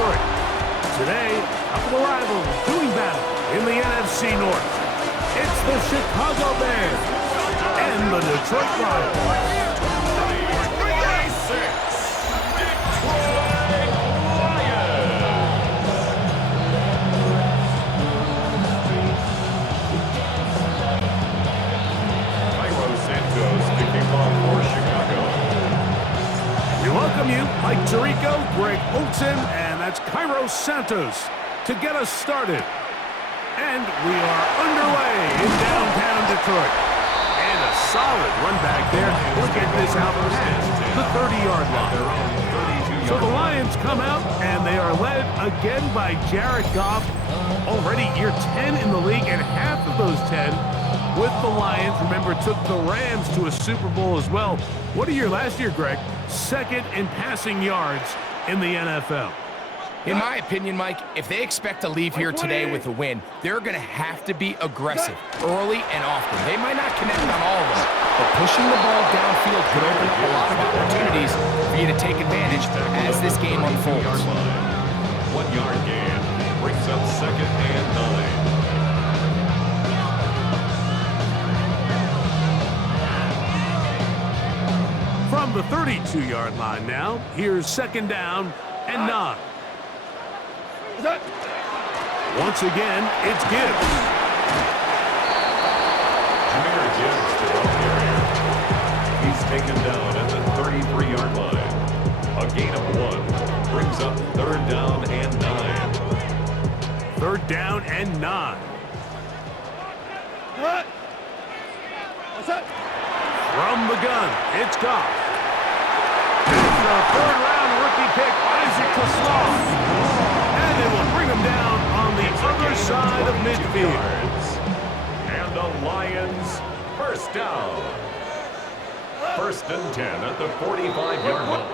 Detroit. Today, a couple of rivals doing battle in the NFC North. It's the Chicago Bears and the Detroit Lions. Welcome you, Mike Tirico, Greg Olson, and that's Cairo Santos to get us started. And we are underway in downtown Detroit. And a solid run back there. Look at this out past the 30-yard line. So the Lions come out, and they are led again by Jared Goff. Already year 10 in the league, and half of those 10 with the Lions. Remember, took the Rams to a Super Bowl as well. What a year last year, Greg. Second in passing yards in the NFL. In my opinion, Mike, if they expect to leave here today with a win, they're going to have to be aggressive early and often. They might not connect on all of them, but pushing the ball downfield could open up a lot of opportunities for you to take advantage as this game unfolds. 1 yard gain brings up 2nd and 9. From the 32-yard line now, here's 2nd down and 9. Once again, it's Gibbs. Jameer Gibbs, the ball carrier. He's taken down at the 33-yard line. A gain of 1 brings up 3rd down and 9. 3rd down and 9. From the gun, it's Goff. It's a 3rd-round rookie pick, Isaac Toslaw. And it will bring him down on the other side of midfield. And the Lions, 1st down. 1st and 10 at the 45-yard line.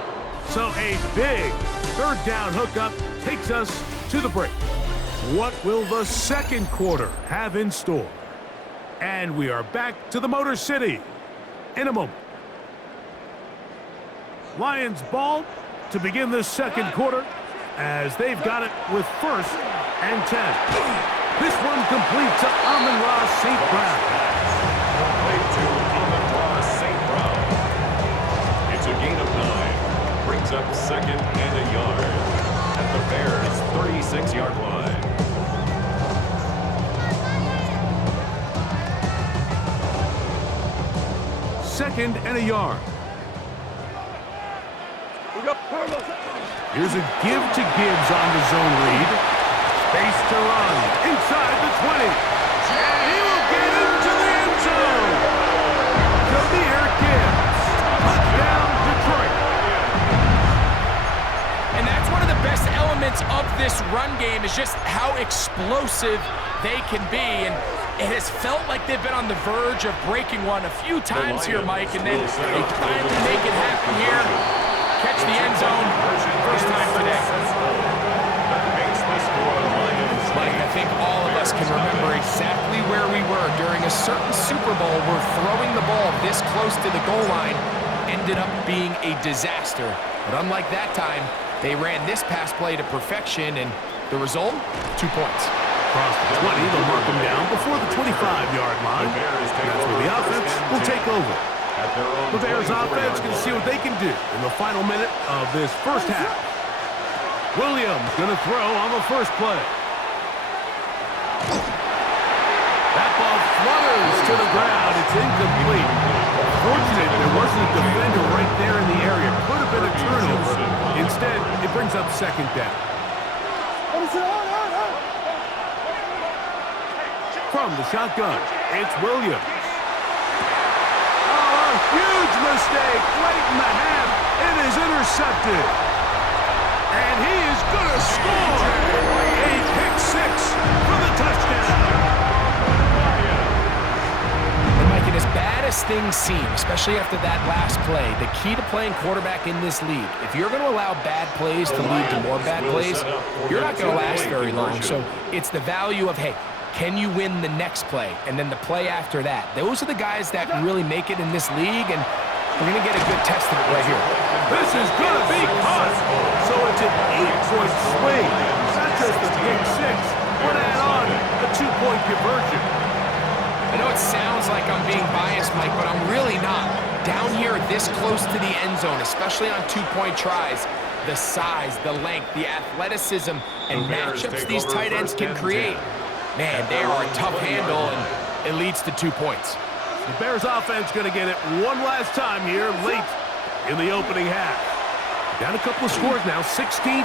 So a big 3rd down hookup takes us to the break. What will the second quarter have in store? And we are back to the Motor City in a moment. Lions ball to begin this second quarter as they've got it with 1st and 10. This one complete to Amon-Ra St. Brown. Complete to Amon-Ra St. Brown. It's a gain of 9. Brings up 2nd and a yard at the Bears' 36-yard line. Second and a yard. Here's a give to Gibbs on the zone read. Space to run inside the 20. And he will get into the end zone. Jameer Gibbs. Touchdown, Detroit. And that's one of the best elements of this run game is just how explosive they can be. And it has felt like they've been on the verge of breaking one a few times here, Mike, and then they finally make it happen here. Catch the end zone, first time today. Mike, I think all of us can remember exactly where we were during a certain Super Bowl where throwing the ball this close to the goal line ended up being a disaster. But unlike that time, they ran this pass play to perfection, and the result, 2 points. Across the 20, they'll mark him down before the 25-yard line. That's where the offense will take over. The Bears offense can see what they can do in the final minute of this first half. Williams going to throw on the first play. That ball flutters to the ground. It's incomplete. Fortunate there wasn't a defender right there in the area. Could have been a turnover. Instead, it brings up 2nd down. From the shotgun, it's Williams. Huge mistake late in the half. It is intercepted. And he is going to score. A pick 6 for the touchdown. And Mike, and as bad as things seem, especially after that last play, the key to playing quarterback in this league, if you're going to allow bad plays to lead to more bad plays, you're not going to last very long. So it's the value of, hey, can you win the next play? And then the play after that. Those are the guys that really make it in this league, and we're going to get a good test of it right here. This is going to be caught. So it's an 8-point swing. Not just a pick six, but add on a two-point conversion. I know it sounds like I'm being biased, Mike, but I'm really not. Down here this close to the end zone, especially on two-point tries, the size, the length, the athleticism, and matchups these tight ends can create. Man, they are a tough handle, and it leads to 2 points. The Bears offense going to get it one last time here late in the opening half. Down a couple of scores now, 16-0.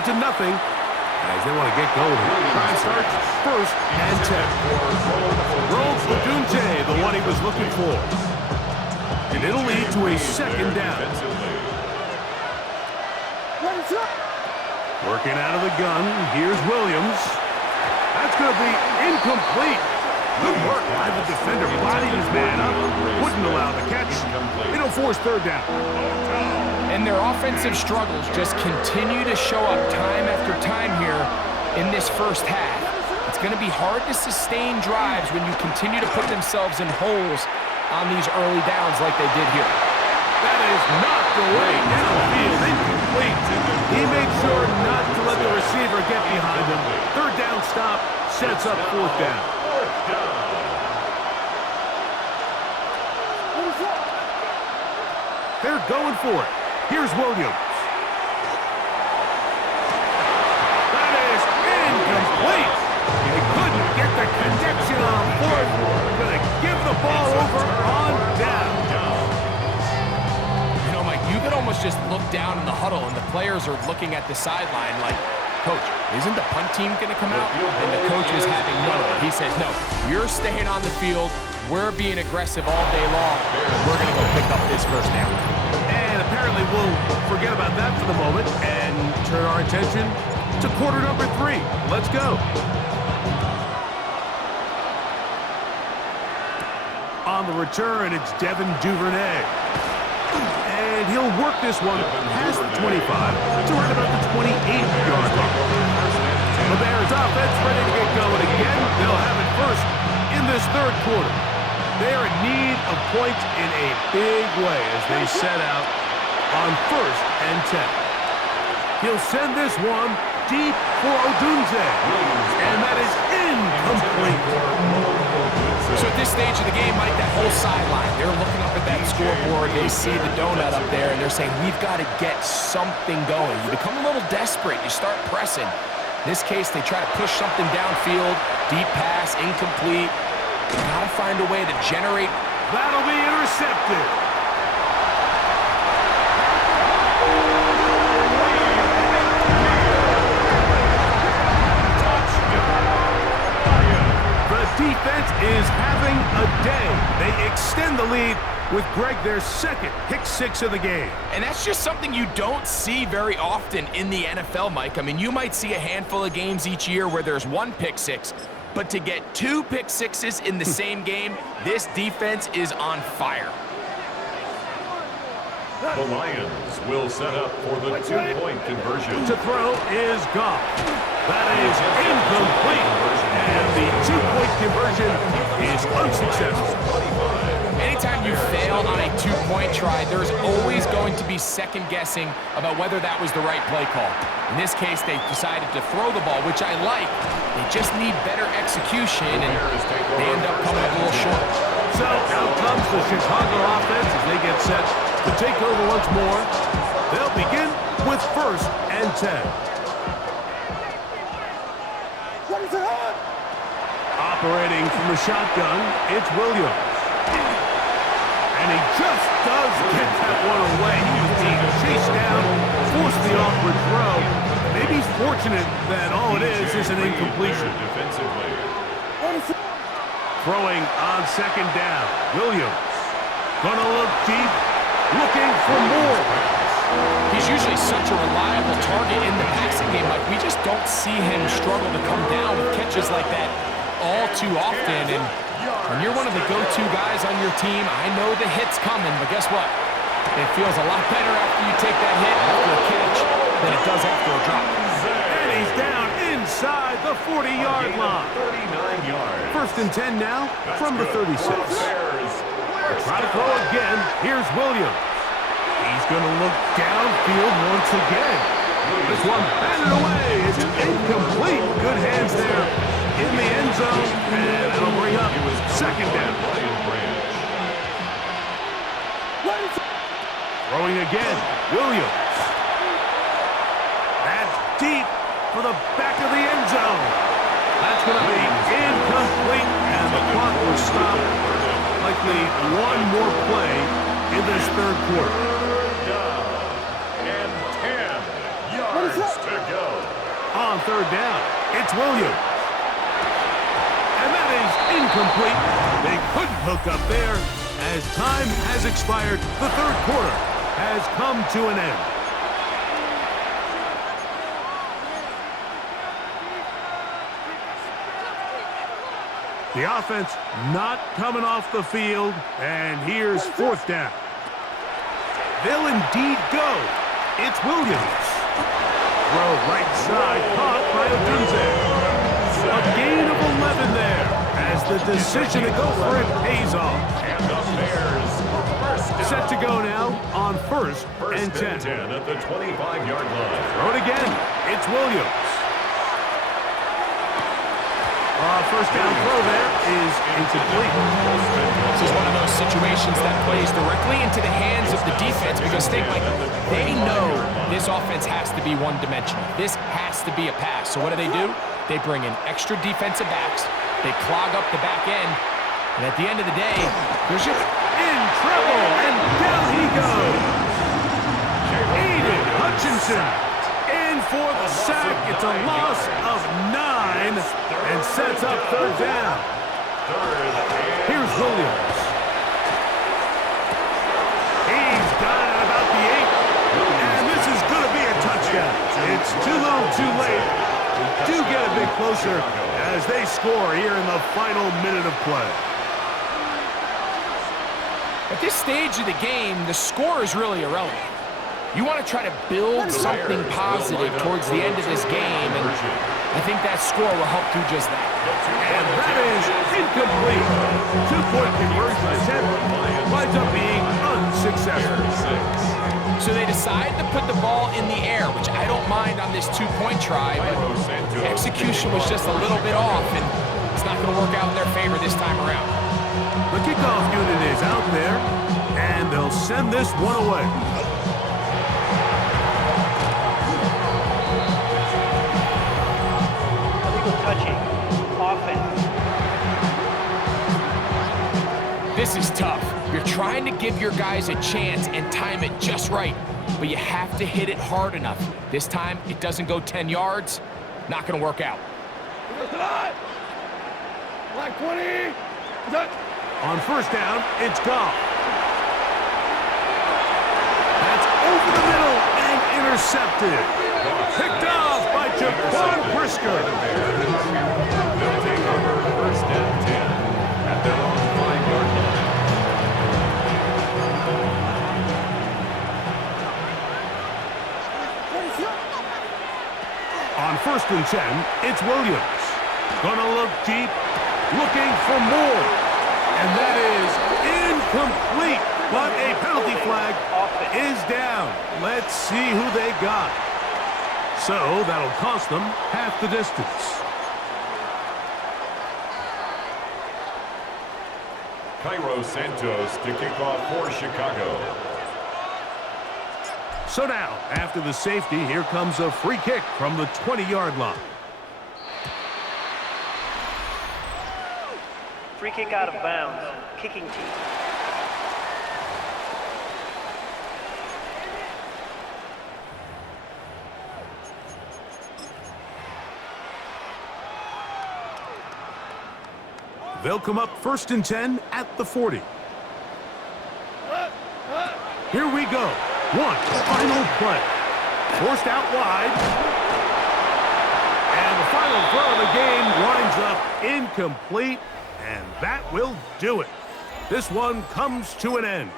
As they want to get going. Time starts first and 10. Rolls Odunze, the one he was looking for. And it'll lead to a second down. Working out of the gun, here's Williams. That's going to be incomplete. Good work by the defender. Bodied his man up. Wouldn't allow the catch. It'll force third down. And their offensive struggles just continue to show up time after time here in this first half. It's going to be hard to sustain drives when you continue to put themselves in holes on these early downs like they did here. That is knocked away downfield, incomplete. He made sure not to let the receiver get behind him. Third down stop sets up fourth down. They're going for it. Here's Williams. That is incomplete. They couldn't get the connection on fourth. Going to give the ball over on down. You know, Mike, you could almost just look down in the huddle, and the players are looking at the sideline like, Coach, isn't the punt team going to come out? And the coach is having none of it. He says, no, you're staying on the field. We're being aggressive all day long. We're going to go pick up this first down. And apparently we'll forget about that for the moment and turn our attention to quarter number 3. Let's go. On the return, it's Devin Duvernay. And he'll work this one past the 25 to right about the 28-yard line. The Bears offense ready to get going again. They'll have it first in this third quarter. They are in need of points in a big way as they set out on first and 10. He'll send this one deep for Odunze. And that is incomplete. So at this stage of the game, Mike, that whole sideline, they're looking up at that scoreboard. They see the donut up there, and they're saying, we've got to get something going. You become a little desperate. You start pressing. In this case, they try to push something downfield. Deep pass, incomplete. You got to find a way to generate. That'll be intercepted. The defense is having a day. They extend the lead with Greg their second pick six of the game. And that's just something you don't see very often in the NFL, Mike. I mean, you might see a handful of games each year where there's one pick six, but to get 2 pick sixes in the same game, this defense is on fire. The Lions will set up for the 2-point conversion. To throw is Goff. That is incomplete. And the 2-point conversion is unsuccessful. Anytime you fail on a 2-point try, there's always going to be second guessing about whether that was the right play call. In this case, they decided to throw the ball, which I like. They just need better execution, and they end up coming up a little short. So out comes the Chicago offense as they get set to take over once more. They'll begin with first and 10. Operating from the shotgun, it's Williams. And he just does get that one away. He was being chased down, forced the awkward throw. Maybe he's fortunate that all it is an incompletion. Throwing on second down, Williams. Gonna look deep, looking for more. He's usually such a reliable target in the passing game. Like, we just don't see him struggle to come down with catches like that all too often. And when you're one of the go-to guys on your team, I know the hit's coming, but guess what? It feels a lot better after you take that hit after a catch than it does after a drop. And he's down inside the 40-yard line. 39 yards. First and 10 now from the 36. Try to throw again. Here's Williams. He's going to look downfield once again. This one batted away. It's Throwing again, Williams. That's deep for the back of the end zone. That's going to be incomplete, and the clock will stop. Likely one more play in this third quarter. Third down and 10 yards to go. On third down, it's Williams. And that is incomplete. They couldn't hook up there. As time has expired, the third quarter has come to an end. The offense not coming off the field, and here's fourth down. They'll indeed go. It's Williams. Throw right side, caught by Odunze. A gain of 11 there, as the decision to go for it pays off. And the Bears Set to go now on first and 10. 10 at the 25-yard line. Throw it again. It's Williams. First down throw there is incomplete. This is one of those situations that plays directly into the hands of the defense because think like they know this offense has to be one-dimensional. This has to be a pass. So what do? They bring in extra defensive backs. They clog up the back end. And at the end of the day, there's just In trouble, and down he goes. Aiden Hutchinson in for the sack. It's a loss of 9 and sets up third down. Here's Williams. He's got it at about the 8. And this is going to be a touchdown. It's too little too late. Do get a bit closer as they score here in the final minute of play. at this stage of the game, the score is really irrelevant. You want to try to build something positive towards the end of this game, and I think that score will help do just that. And that is incomplete. Two-point conversion attempt winds up being unsuccessful. So they decide to put the ball in the air, which I don't mind on this two-point try, but execution was just a little bit off, and it's not going to work out in their favor this time around. The kickoff unit is out there, and they'll send this one away. Touching offense. This is tough. You're trying to give your guys a chance and time it just right, but you have to hit it hard enough. This time, it doesn't go 10 yards. Not going to work out. Black 20. On first down, it's Goff. That's over the middle and intercepted. Picked off by Jaquan Brisker. They'll take over first and 10 at their own 5-yard line. On first and 10, it's Williams. Gonna look deep, looking for more. And that is incomplete. But a penalty flag is down. Let's see who they got. So that'll cost them half the distance. Cairo Santos to kick off for Chicago. So now, after the safety, here comes a free kick from the 20-yard line. Free kick out of bounds. Kicking team. They'll come up first and 10 at the 40. Here we go. One final play. Forced out wide. And the final throw of the game winds up incomplete. And that will do it. This one comes to an end.